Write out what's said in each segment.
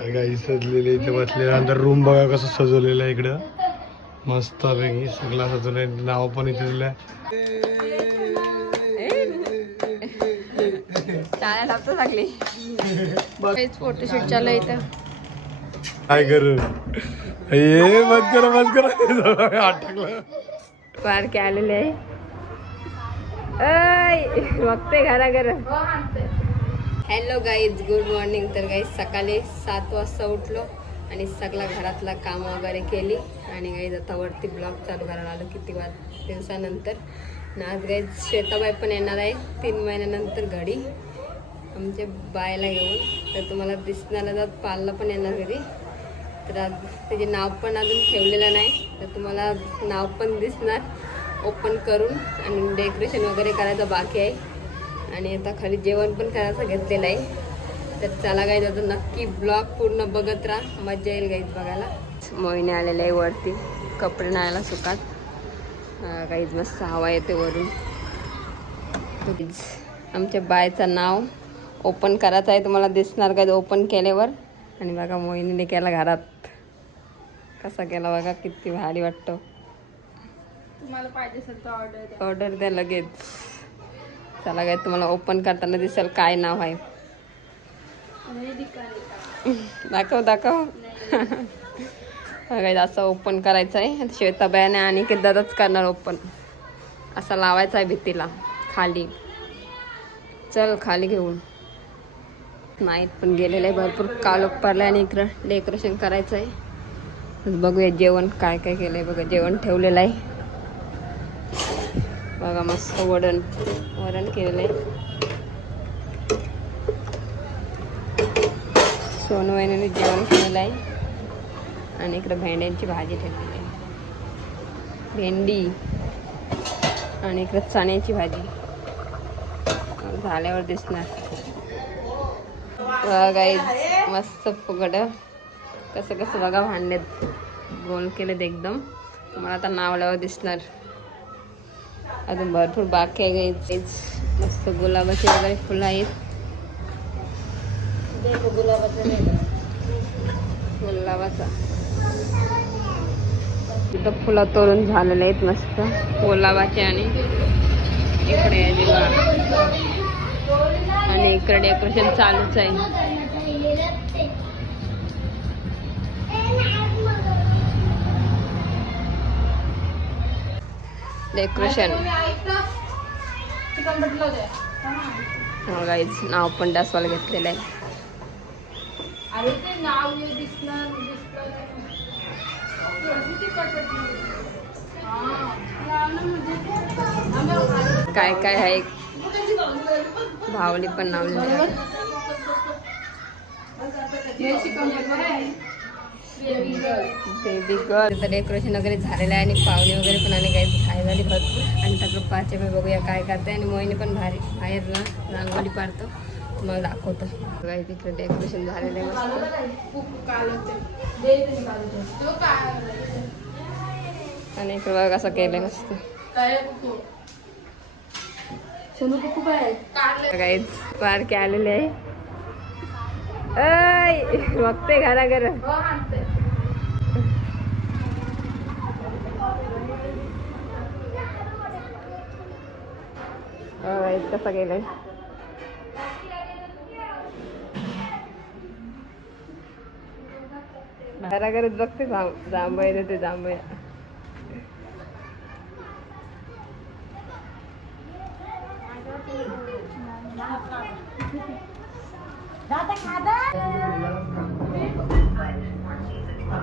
गाई सजलेले इथे बसल्यानंतर रूम बघा कसं सजवलेलं आहे इकडं. मस्त पैकी सगळा सजवलं नाव पण इथे दिलं फोटोशूट चालू इथं. काय करू? ये बंद करा बंद करा. अटकलं. पार्क आलेले आहे. बघते घरा घर हॅलो गाईज गुड मॉर्निंग तर गाईज सकाळी सात वाजता उठलो आणि सगळा घरातला काम वगैरे केली. आणि गाईज आता वरती ब्लॉग चालू करायला आलो किती वाज दिवसानंतर. ना आज गाईज श्वेताबाई पण येणार आहे तीन महिन्यानंतर घडी आमच्या बायला घेऊन. तर तुम्हाला दिसणार जात पालला पण येणार घरी. तर आज त्याचे नाव पण अजून ठेवलेलं नाही. तर तुम्हाला नाव पण दिसणार. ओपन करून आणि डेकोरेशन वगैरे करायचं बाकी आहे. आणि आता खाली जेवण पण करायचं घेतलेलं आहे. तर चला गाईज आता नक्की ब्लॉग पूर्ण बघत राहा. मजा येईल गाईज बघायला. मोहिनी आलेले आहे वरती. कपडे नाळायला सुकात. गाईज मस्त हवा येते वरून. आमच्या बायचं नाव ओपन करायचं आहे. तुम्हाला दिसणार काय ओपन केल्यावर. आणि बघा मोहिनीने केला घरात. कसा केला बघा किती भारी वाटतो. तुम्हाला पाहिजे ऑर्डर ऑर्डर द्या लगेच. चला काय तुम्हाला ओपन करताना दिसेल काय नाव आहे. दाखव दाखव. असं ओपन करायचं आहे श्वेताबायाने आणि की करणार ओपन असा लावायचा आहे भीतीला खाली. चल खाली घेऊन. नाहीत पण गेलेलं आहे भरपूर कालोख पडला आणि इकडं डेकोरेशन करायचं आहे बघूया जेवण काय काय केलं आहे बघा जेवण ठेवलेलं आहे. बघा मस्त वरण वरण केलेलं. आहे सोनू वहिनीने जेवण केलेलं आहे. आणि इकडं भेंड्यांची भाजी ठेवलेली आहे. भेंडी आणि इकडं चण्याची भाजी. झाल्यावर दिसणार. काही मस्त फुगड. कसं कसं बघा भांड्यात गोल केलेत एकदम. तुम्हाला आता नावल्यावर दिसणार. अजून भरपूर बाकी आहे गाईज मस्त गुलाबाची वगैरे फुलं आहेत. गुलाबाचा तिथं फुलं तोडून झालेले आहेत मस्त. गुलाबाचे आणि इकडे. आणि इकडे डेकोरेशन चालूच आहे. डेकोरेशन चिकन गाईज नाव पण डासवाला घेतलेलं आहे. काय काय आहे? भावली पण नाव बेबी गर्ल तर डेकोरेशन वगैरे झालेलं आहे आणि पाहुणे वगैरे पण आले काही काय झाली भरपूर. आणि सगळं पाचशे मी बघूया काय करते आणि मोहिनी पण भारी बाहेर ना रांगोळी पाडतो. तुम्हाला दाखवतो. काही तिकडे डेकोरेशन झालेलं आहे मस्त. आणि इकडे बघ असं केलंय मस्त. काय आहे? काही पार्क आलेले आहे. बघते घरा आणते. कसं केलंय घराघरात बघते जांभळ ते जांभळ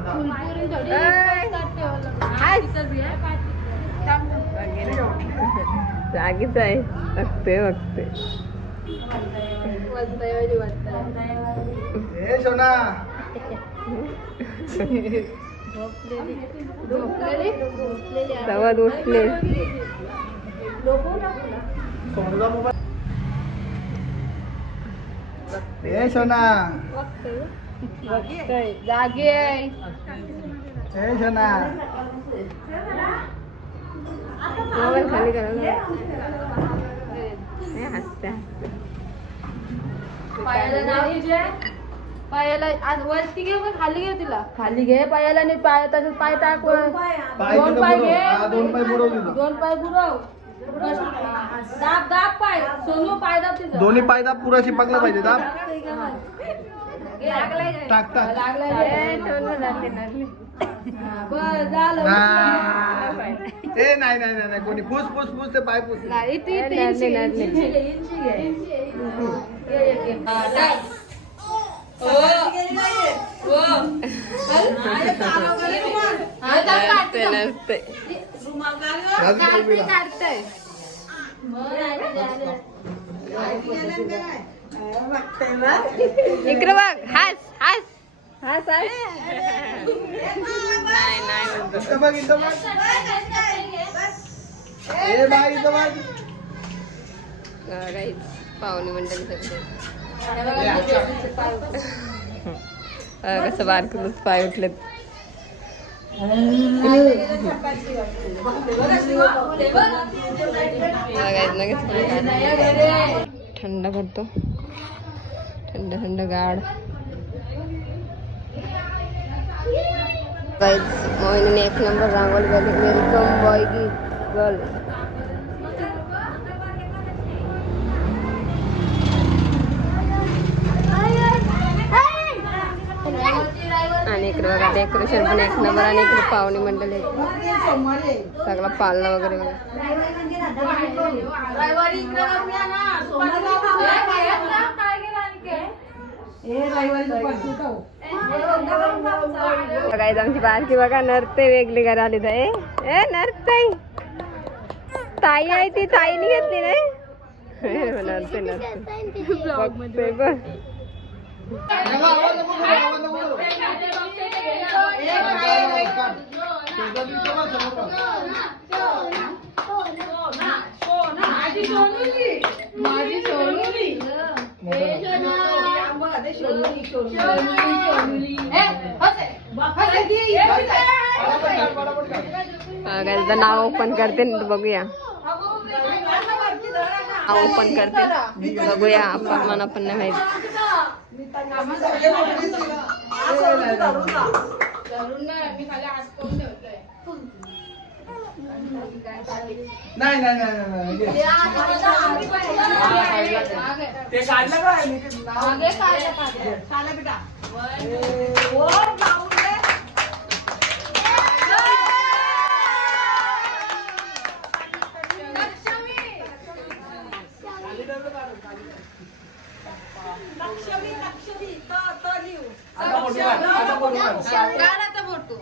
कुरकुरी थोडी ऐ. पास्ता ठेवलं. आय. तिथं बी आहे, थांब. जागीच आहे. बघते बघते. उठले. सोना. जागी आहे सोना. मोबाईल खाली करा हसते पायाला नाव तुझे पायाला आज वरती खाली घे तिला. खाली घे पायाला आणि पाय त्याच्यात पाय टाक दोन पाय. घे. दोन पाय बुडव. दोन पाय बुडव. दाब दाब पाय. सोनू पाय दाब तिथं. दोन्ही पाय दाब पुरा शिपकला पाहिजे दाब. लागलाय. टाक टाक. लागलाय झालं नाही. ए नाही नाही नाही. कोणी फुस फुस फुस ते पाय फुस नाही, इंची घे, इंची घे, इंची घे. ये, ये, ये. हा. हा, ते. नसते. इकडे बघ हास हास हास हास नाही नाही म्हणतो. इथं बघ इथं बघ. ए बाई इथं बघ. काहीच पाहुणे मंडळी सगळे. कसं बारकूनच पाय उठलेत. थंड पडतो थंड थंड गाड गाईज मोहिनीने एक नंबर रांगोळी झाली वेलकम बॉय गी गर्ल आणि इकडे बघा डेकोरेशन पण एक नंबर आणि इकडे पाहुणे मंडळ आहे सगळा पालना वगैरे बघा बघायचं आमची बारकी बघा नरते वेगळी घरा आली तर ए. ए नरताई ताई आहे ती ताईने घेतली नाही. हो, नरते नरते. बघ. माझी सोनुली. माझी सोनुली. काढ. बघायचं नाव ओपन करते न बघूया. नाव ओपन करते. बघूया आपण मला पण नाही माहीत. नाही नाही नाही नाही, नाही घे. ते काढलं का मागे काढलं, काढलं. आता फोटो काढ, आता फोटो काढ. काढ आता फोटो.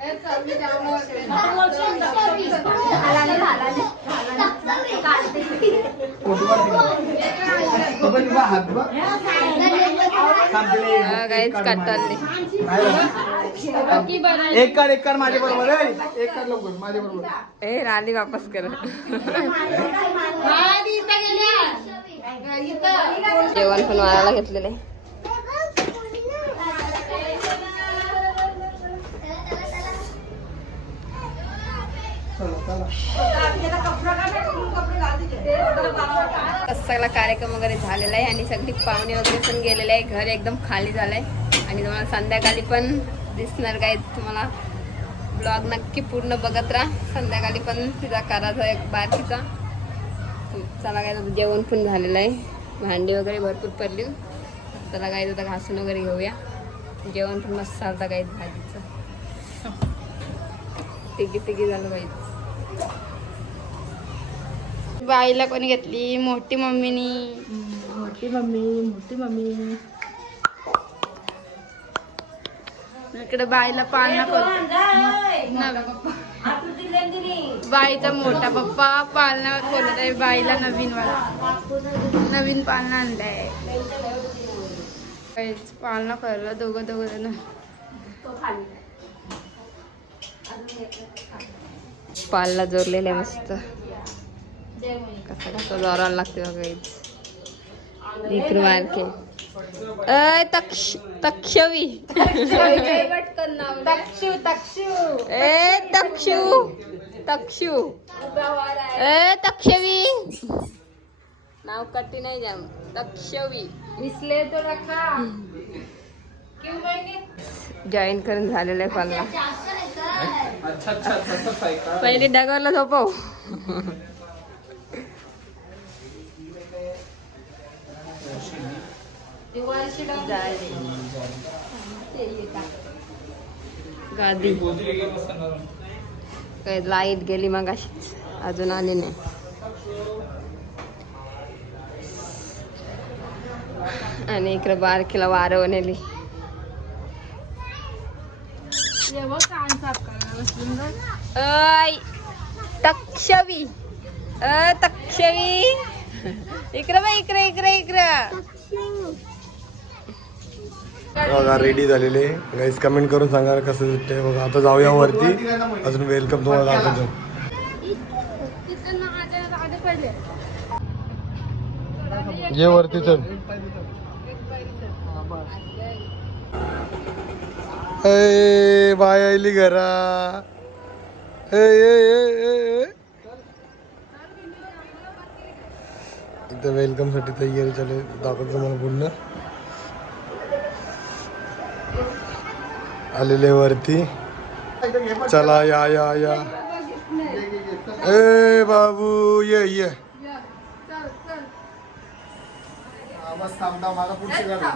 ए, चल, मी जाऊन फोटो काढ तिकडे. बघ, बघ. एक एक माझ्या बरोबर एक लवकर माझ्या बरोबर ए राली वापस कर मादी इथं गेल्या. इथं. जेवण पण वाढायला घेतलेलं आहे सगळा कार्यक्रम वगैरे झालेला आहे आणि सगळी पाहुणे वगैरे पण गेलेले आहे. घर एकदम खाली झालंय. आणि तुम्हाला संध्याकाळी पण दिसणार काय तुम्हाला ब्लॉग नक्की पूर्ण बघत राहा. संध्याकाळी पण तिचा करायचा एक बारकीचा चला काय जेवण पण झालेलं आहे. भांडी वगैरे भरपूर पडली. चला काय आता घासून वगैरे घेऊया. जेवण पण मस्त चालतं काही भाजीचं. तिघी तिघी झालं पाहिजे बाईला कोणी घेतली? मोठी मम्मीनी. मोठी मम्मी मोठी मम्मी. इकडे बाईला पाळणा करतो बाईचा मोठा पप्पा पाळणा बोलत आहे बाईला नवीन वाला. नवीन पाळणा आणलाय. पाळणा करला दोघं दोघं जण. पालला जोरलेलं आहे मस्त. कसा कसा जोराला लागते बघा इकडे बारके अय तक्ष तक्षवी तक्षू तक्षू ए तक्षू तक्षू. ए तक्षवी. नाव कठीण आहे जाम. तक्षवी. इसलिए तो रखा क्यों जॉईन करून झालेलं आहे कॉलला पहिले डगरला झोपव. गादी. काय लाइट गेली मग अशीच अजून आली नाही. आणि इकडे बारकीला वारं नेली एवढं कान साफ करायला बसून जा. अय तक्षवी. अ तक्षवी. इकडे बा इकडे इकडे इकडे. बघा रेडी झालेले. गाईस कमेंट करून सांगा कसं दिसतंय बघा आता जाऊया वरती. अजून वेलकम तुम्हाला दाखवतो. ये वरती चल. ए बाय आली घरा. ए, ए, ए, ए, इथं वेलकमसाठी तयारी चालू दाखवतो मला पूर्ण. आलेले वरती. चला या या या. ए बाबू ये ये. बस थांब थांब मला पुढचे करा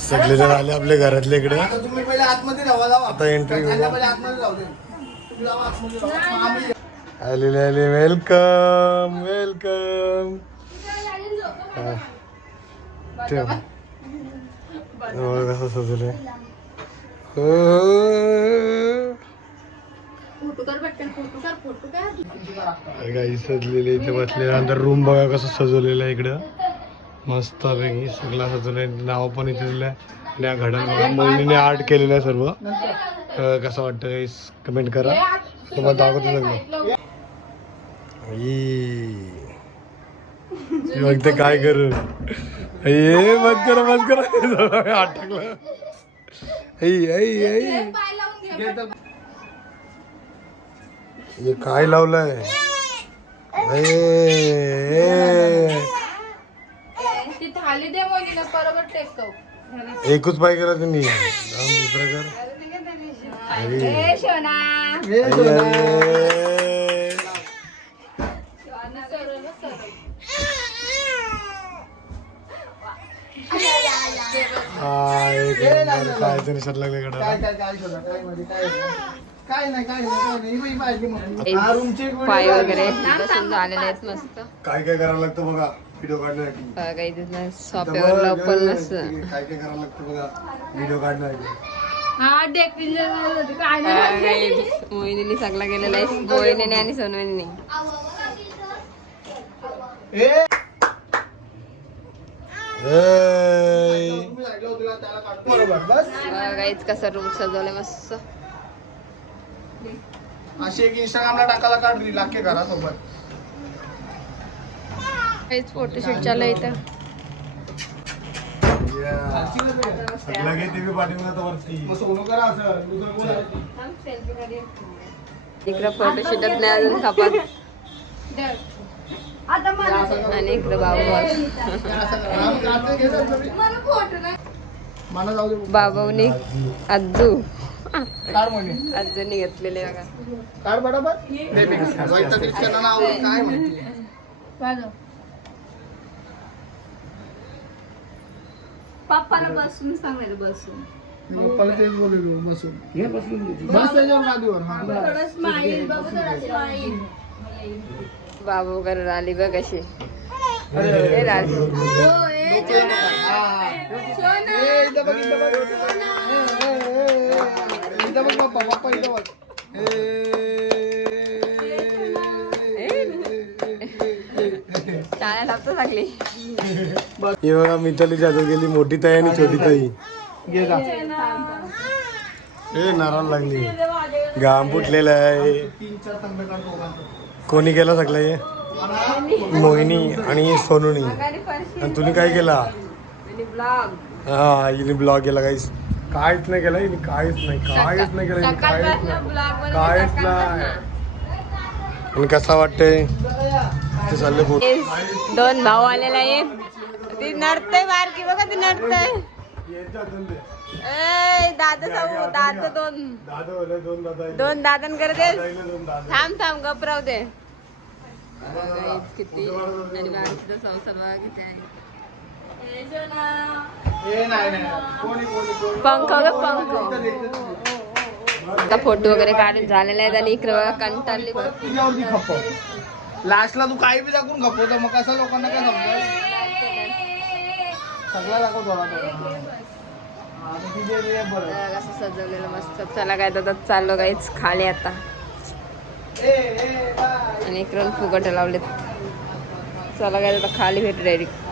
सगळे जण आले आपल्या घरातले इकडे. आता तुम्ही पहिले आतमध्ये राहा जावा. आता एंट्री त्यांना पहिले आतमध्ये राहू दे. तुम्ही जावा आतमध्ये राहा. मग आम्ही आलेले आले वेलकम वेलकम ठेव. कसं सजवलंय हो. फोटो कर पटकन फोटो कर फोटो कर गाई सजलेले इथे बसल्यानंतर रूम बघा कसं सजवलेलं आहे इकडं. मस्त पैकी सगळा सजवलं नाव पण इथे दिलं आहे आणि या घड्याळ मुलीने आर्ट केलेलं आहे सर्व. कसं वाटतं कमेंट करा. तुम्हाला दाखवतो सगळं. मग ते काय करू ये बंद करा बंद करा. अटकलं काय लावलंय? थाली दे मोलीला बरोबर टेकव एकच जाऊन दुसरं कर. ए शोना. हा, एक नंबर. काय लागले काय काय काय शोधा काय मध्ये काय काय नाही काय नाही काय नाही. ही बाई म्हणून. हा पाय वगैरे काढ. बसून झालेले आहेत मस्त. काय काय करावं लागतं बघा. व्हिडिओ काढण्यासाठी सोप्यावर काय काय करावं लागतं बघा. व्हिडिओ काढण्यासाठी हा मोहिनीने गेलेला आहे. मोहिनीने आणि सोनवणीने ए! ए, तुम्ही सांगितलं होतं तुला त्याला काढतो. बरोबर बस. काहीच कसं रूम सजवलंय मस्त. अशी एक इंस्टाग्रामला टाकायला काढ रील अख्खे घरासोबत काहीच फोटोशूट चालू आहे इथं? इकडं फोटोशूटच नाही अजून खपात आणि इकडं बाबू असं करा. हा, मग काढते, घे जा तुम्ही. मला जाऊ दे बाबावनी अज्जू काढ म्हणे अज्जूनी घेतलेले बघा काढ बरोबर वैतरणीच त्यांना नाव काय म्हणते पप्पाला बसून सांगायला बसून. पप्पाला तेच बोललो बसून. बस त्याच्यावर गादीवर हा थोडं स्माईल बघू थोडं स्माईल बाबू वगैरे आली बघ अशी. ए, राज. ए, इथं बघ, इथं बघ. इथं बघ पप्पा पप्पा इथं बघ. ए, चांगली ही बघा मिताली जाधव गेली मोठी ताई आणि छोटी ताई. घे जा. ए नारायण लागली. घाम फुटलेला आहे. कोणी केला सगळं हे? मोहिनी आणि सोनूनी. आणि तुम्ही काय केला? ब्लॉग हा हिने ब्लॉग केला काहीच काहीच नाही केलं हिने काहीच नाही काहीच नाही केलं काहीच नाही. काहीच नाही. आणि कसा वाटतंय? ते चालले दोन भाऊ आलेला आहे. ती नडतय बारकी बघा ती नडतय. दादा साऊ दादा दोन. दादा दोन दादा दादन करते थांब थांब गपराव दे. किती संसार किती आहे. पंख ग पंख. आता फोटो वगैरे काढून झालेला आहे आणि इकडे कंटाळली लास्टला तू काही बी दाखवून खपवतो मग कसं लोकांना काय समजेल सगळा दाखव थोडा थोडा. कसं सजवलेलं मस्त. चला काय तर चाललो काहीच खाली आता. आणि इकडून फुगट लावलेत. चला काय आता खाली भेटू डायरेक्ट